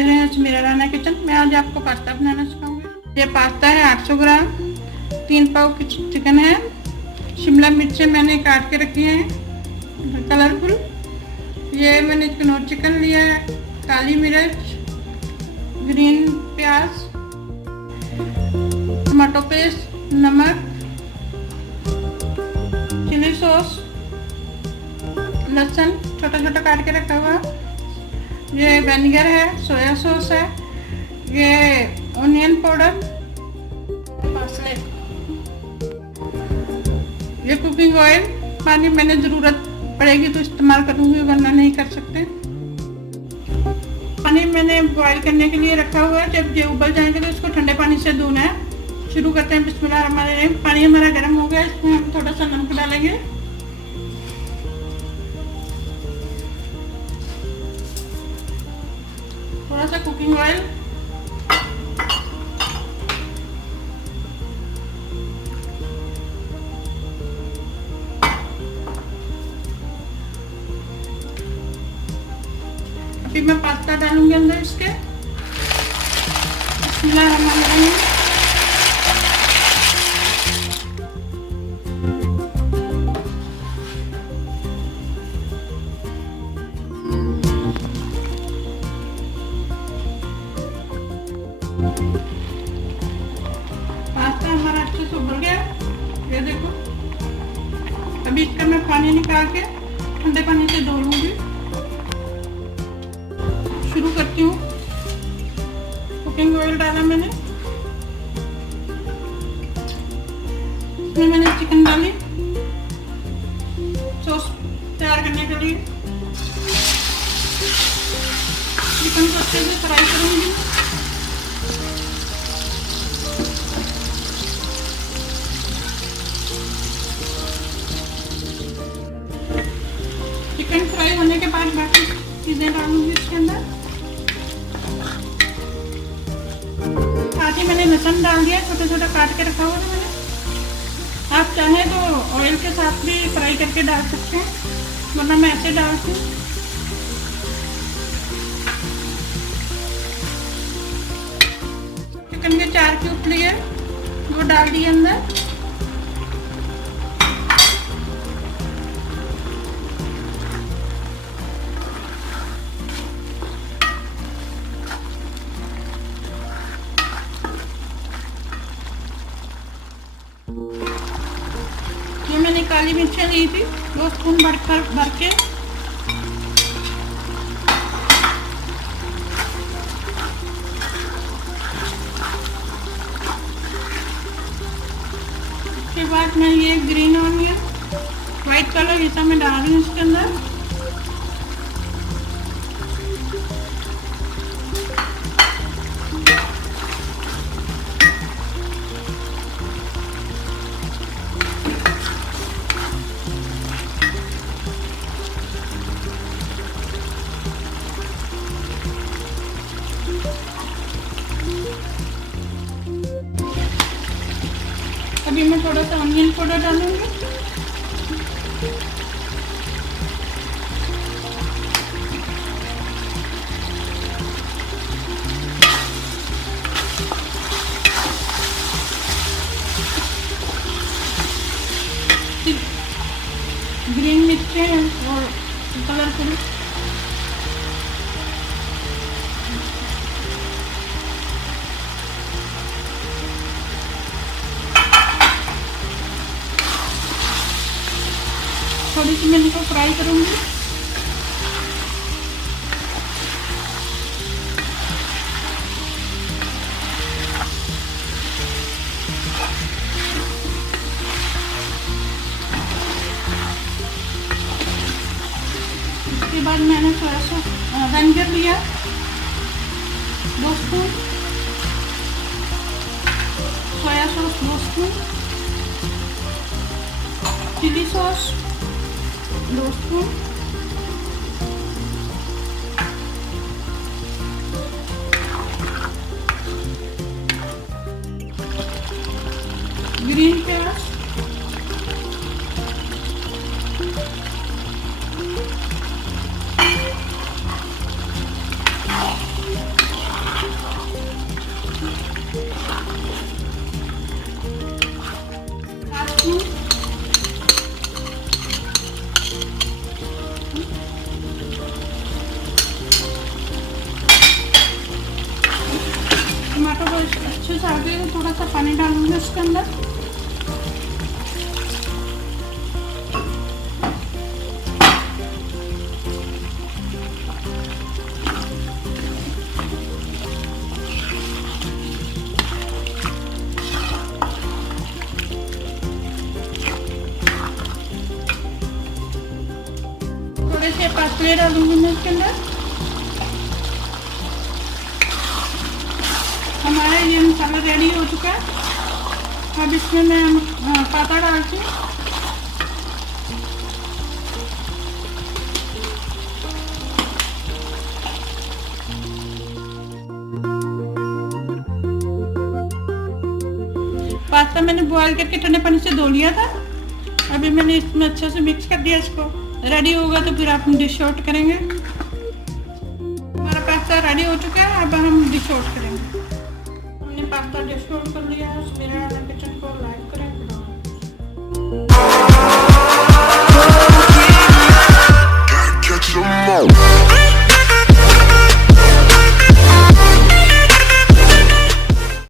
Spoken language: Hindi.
देख रहे हैं समीरा राना किचन। मैं आज आपको पास्ता बनाना सिखाऊंगी। ये पास्ता है 800 ग्राम, 3 पाव की चिकन है, शिमला मिर्चें मैंने काट के रखी हैं कलरफुल, ये मैंने कनौर चिकन लिया है, काली मिर्च, ग्रीन प्याज, टमाटो पेस्ट, नमक, चिली सॉस, लहसुन छोटा छोटा काट के रखा हुआ, ये विनेगर है, सोया सॉस है, ये ऑनियन पाउडर, पार्सले, ये कुकिंग ऑयल। पानी मैंने ज़रूरत पड़ेगी तो इस्तेमाल करूँगी, वरना नहीं कर सकते। पानी मैंने बॉईल करने के लिए रखा हुआ है। जब ये उबल जाएंगे तो इसको ठंडे पानी से धोना है। शुरू करते हैं। बिस्मिल्लाहिर्रहमानिर्रहीम। पानी हमारा गर्म हो गया, इसमें हम थोड़ा सा नमक डालेंगे, थोड़ा सा कुकिंग ऑयल, अभी मैं पास्ता डालूंगी अंदर इसके। बिस्मिल्लाहिर्रहमानिर्रहीम। पास्ता हमारा अच्छे से उबल गया, ये देखो। अभी इसका मैं पानी निकाल के ठंडे पानी से धो लूंगी। शुरू करती हूँ। कुकिंग ऑयल डाला मैंने, इसमें मैंने चिकन डाली सॉस तैयार करने के लिए। चिकन को अच्छे से फ्राई करूंगी। चिकन फ्राई होने के बाद बाकी चीजें डालूंगी इसके अंदर। साथ ही मैंने लहसुन डाल दिया, छोटा छोटा काट के रखा हुआ था मैंने। आप चाहें तो ऑयल के साथ भी फ्राई करके डाल सकते हैं, वरना मैं ऐसे डालती हूँ। चिकन के 4 क्यूब लिए, वो डाल दिए अंदर। ये मैंने काली मिर्चें ली थी 2 स्पून भर के। उसके बाद मैं ये ग्रीन ऑनियन, वाइट कलर, ये सब मैं डाल रही हूँ इसके अंदर। अभी मैं थोड़ा सा ऑनियन पाउडर डालूंगी। ग्रीन मिर्चें और कलरफुल, थोड़ी सी मैं इनको फ्राई करूंगी। उसके बाद मैंने थोड़ा सा विनेगर लिया 2 spoon, soya sauce 2 spoon, chilli sauce 2 spoon, green प्याज, थोड़े से पास्ता डालूंगी मैं इसके अंदर। हमारा ये मसाला रेडी हो चुका है। अब इसमें मैं पाता डालती हूँ। पास्ता मैंने बॉईल करके ठंडे पानी से धो लिया था। अभी मैंने इसमें अच्छे से मिक्स कर दिया इसको। रेडी होगा तो फिर आप डिश आउट करेंगे। हमारा पास्ता रेडी हो चुका है, अब हम डिश आउट करेंगे। हमने पास्ता डिश आउट कर लिया है। मेरा किचन को लाइक करें।